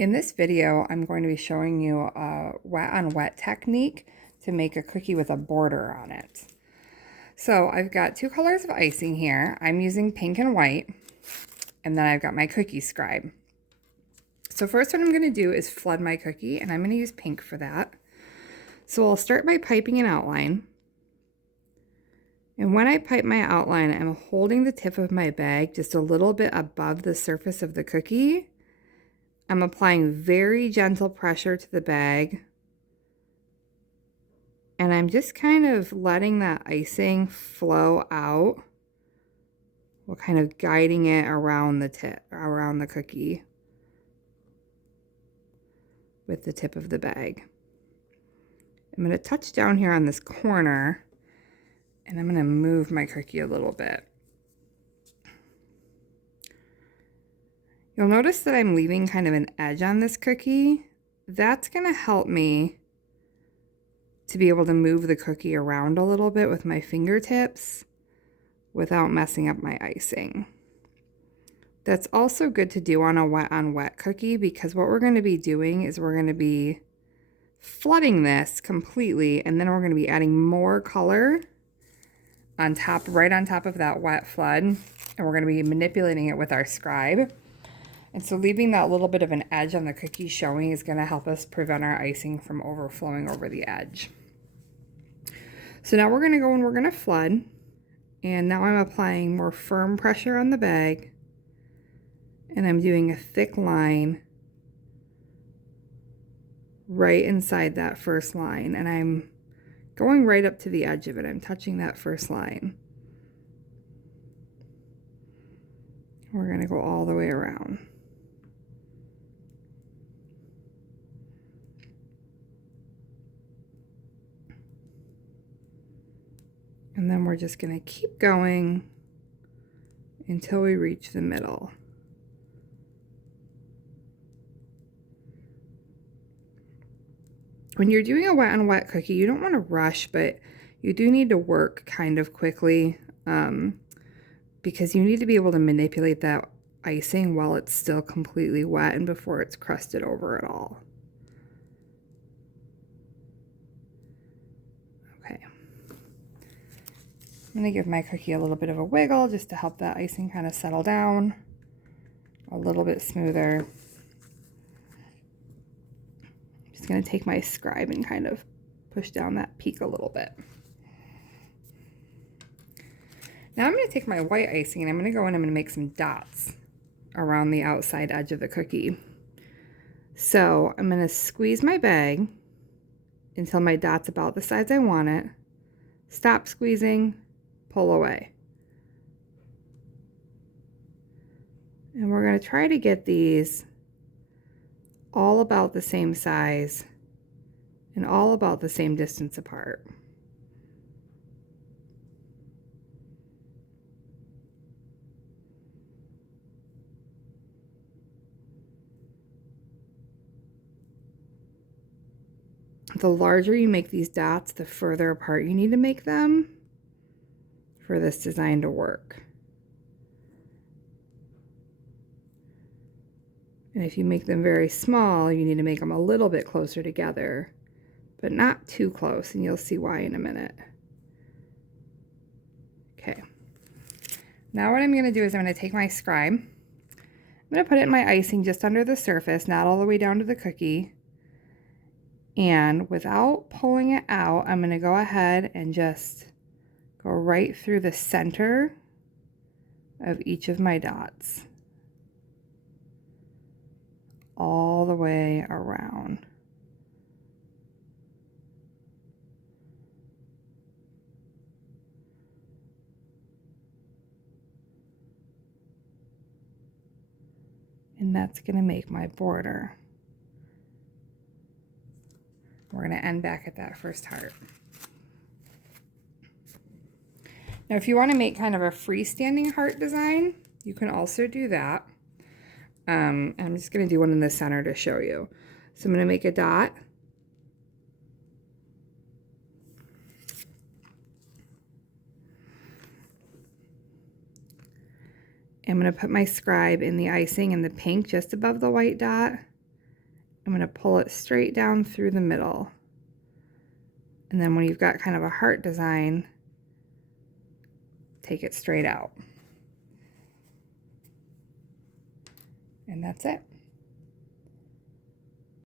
In this video, I'm going to be showing you a wet on wet technique to make a cookie with a border on it. So I've got two colors of icing here. I'm using pink and white, and then I've got my cookie scribe. So first what I'm going to do is flood my cookie, and I'm going to use pink for that. So I'll start by piping an outline. And when I pipe my outline, I'm holding the tip of my bag just a little bit above the surface of the cookie. I'm applying very gentle pressure to the bag. And I'm just kind of letting that icing flow out. We're kind of guiding it around the tip, around the cookie with the tip of the bag. I'm going to touch down here on this corner, and I'm going to move my cookie a little bit. You'll notice that I'm leaving kind of an edge on this cookie. That's going to help me to be able to move the cookie around a little bit with my fingertips without messing up my icing. That's also good to do on a wet on wet cookie, because what we're going to be doing is we're going to be flooding this completely, and then we're going to be adding more color on top, right on top of that wet flood, and we're going to be manipulating it with our scribe. And so leaving that little bit of an edge on the cookie showing is going to help us prevent our icing from overflowing over the edge. So now we're going to go and we're going to flood, and now I'm applying more firm pressure on the bag, and I'm doing a thick line right inside that first line, and I'm going right up to the edge of it. I'm touching that first line. We're going to go all the way around. And then we're just going to keep going until we reach the middle. When you're doing a wet on wet cookie, you don't want to rush, but you do need to work kind of quickly because you need to be able to manipulate that icing while it's still completely wet and before it's crusted over at all. Okay. I'm going to give my cookie a little bit of a wiggle just to help that icing kind of settle down a little bit smoother. Just going to take my scribe and kind of push down that peak a little bit. Now I'm going to take my white icing and I'm going to go in and I'm going to make some dots around the outside edge of the cookie. So I'm going to squeeze my bag until my dot's about the size I want it. Stop squeezing, pull away. And we're going to try to get these all about the same size and all about the same distance apart. The larger you make these dots, the further apart you need to make them for this design to work. And if you make them very small, you need to make them a little bit closer together, but not too close, and you'll see why in a minute. Okay. Now what I'm going to do is I'm going to take my scribe. I'm going to put it in my icing just under the surface, not all the way down to the cookie. And without pulling it out, I'm going to go ahead and just go right through the center of each of my dots, all the way around. And that's going to make my border. We're going to end back at that first heart. Now, if you want to make kind of a freestanding heart design, you can also do that. I'm just going to do one in the center to show you. So I'm going to make a dot. I'm going to put my scribe in the icing in the pink just above the white dot. I'm going to pull it straight down through the middle. And then when you've got kind of a heart design, take it straight out. And that's it.